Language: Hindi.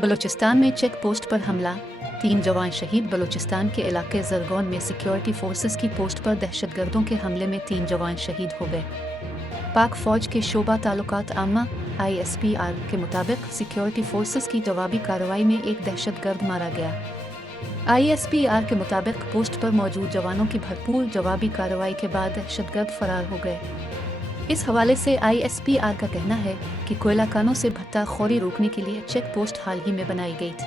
बलूचिस्तान में चेक पोस्ट पर हमला, 3 जवान शहीद। बलूचिस्तान के इलाके जरगोन में सिक्योरिटी फोर्सेस की पोस्ट पर दहशतगर्दों के हमले में 3 जवान शहीद हो गए। पाक फौज के शोबा तालुकात आमा (ISPR) के मुताबिक सिक्योरिटी फोर्सेस की जवाबी कार्रवाई में एक दहशतगर्द मारा गया। ISPR के मुताबिक पोस्ट पर मौजूद जवानों की भरपूर जवाबी कार्रवाई के बाद दहशतगर्द फरार हो गए। इस हवाले से ISPR का कहना है कि कोयला कानों से भट्टाखोरी रोकने के लिए चेक पोस्ट हाल ही में बनाई गई थी।